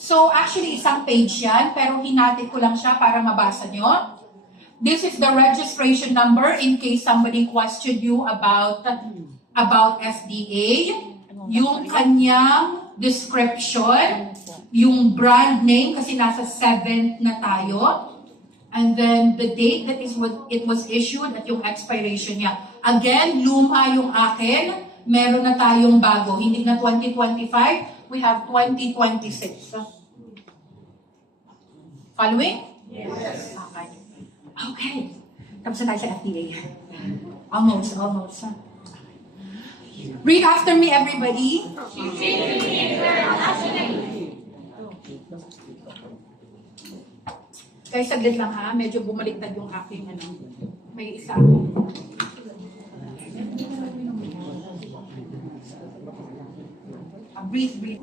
So actually, isang page yan, pero hinati ko lang siya para mabasa nyo. This is the registration number in case somebody questioned you about FDA. Yung kanyang description, yung brand name, kasi nasa 7th na tayo. And then the date that it was issued at yung expiration niya. Again, luma yung akin. Meron na tayong bago. Hindi na 2025, we have 2026. Following? Yes. Okay. Okay. Tapos na tayo sa FDA. Almost. Read after me, everybody. Guys, saglit lang ha. Medyo bumaliktad yung aking may isa ako. Breathe.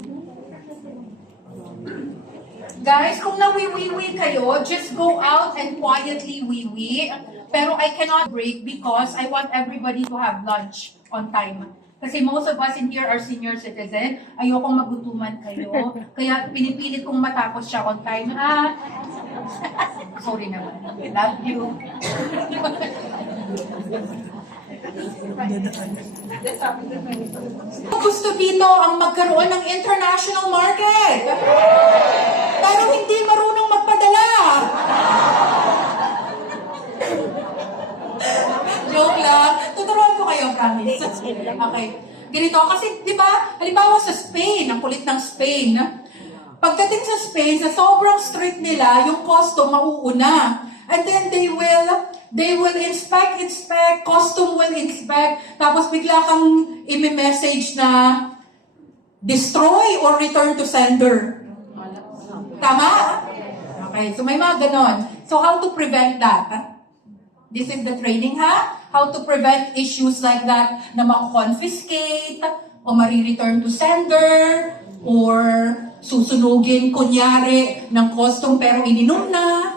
Guys, kung nawiwiwi kayo, just go out and quietly wiwi. Pero I cannot break because I want everybody to have lunch on time. Kasi most of us in here are senior citizen. Ayokong magutuman kayo. Kaya pinipilit kong matapos siya on time. Sorry naman. Love you. Gusto dito ang magkaroon ng international market. Pero hindi marunong magpadala. Joke lang. Tuturuan ko kayo, promise. Okay. Ganito, kasi di ba, halimbawa sa Spain, ang kulit ng Spain, pagdating sa Spain, sa sobrang strict nila, yung custom mauuna. And then they will inspect, custom will inspect, tapos bigla kang imi-message na destroy or return to sender. Tama? Okay, so may mga ganon. So how to prevent that? This is the training, ha? How to prevent issues like that na mako-confiscate o mari-return to sender or susunugin kunyari ng custom pero ininom na.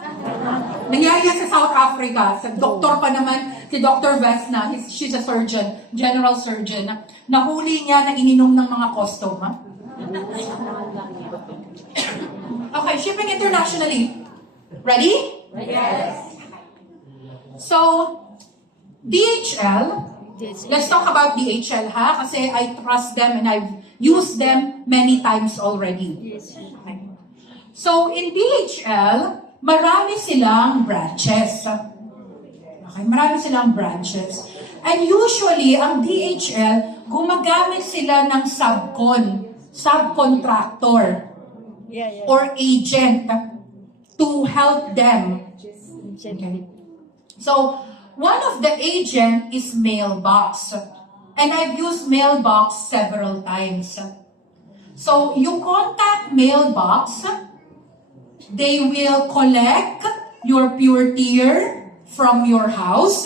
Nangyari yan sa South Africa. Sa doktor pa naman, si Dr. Vesna, she's a surgeon, general surgeon. Nahuli niya na ininom ng mga custom. Okay, shipping internationally. Ready? Yes. So, DHL, let's talk about DHL, ha? Kasi I trust them and I've used them many times already. Okay. So, in DHL, marami silang branches. Okay, marami silang branches. And usually, ang DHL, gumagamit sila ng subcontractor, or agent to help them. Okay. So, one of the agent is Mailbox. And I've used Mailbox several times. So, you contact Mailbox, they will collect your pure tier from your house.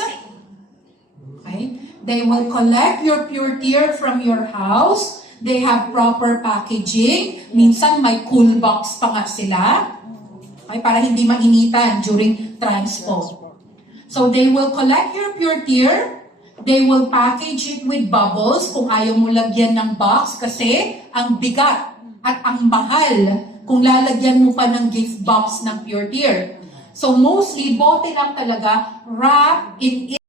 Okay? They will collect your pure tier from your house. They have proper packaging. Minsan may cool box pa nga sila. Okay? Para hindi mainitan during transpo. So they will collect your pure tier. They will package it with bubbles kung ayaw mo lagyan ng box kasi ang bigat at ang mahal kung lalagyan mo pa ng gift box ng pure tier. So mostly, bote lang talaga, wrap in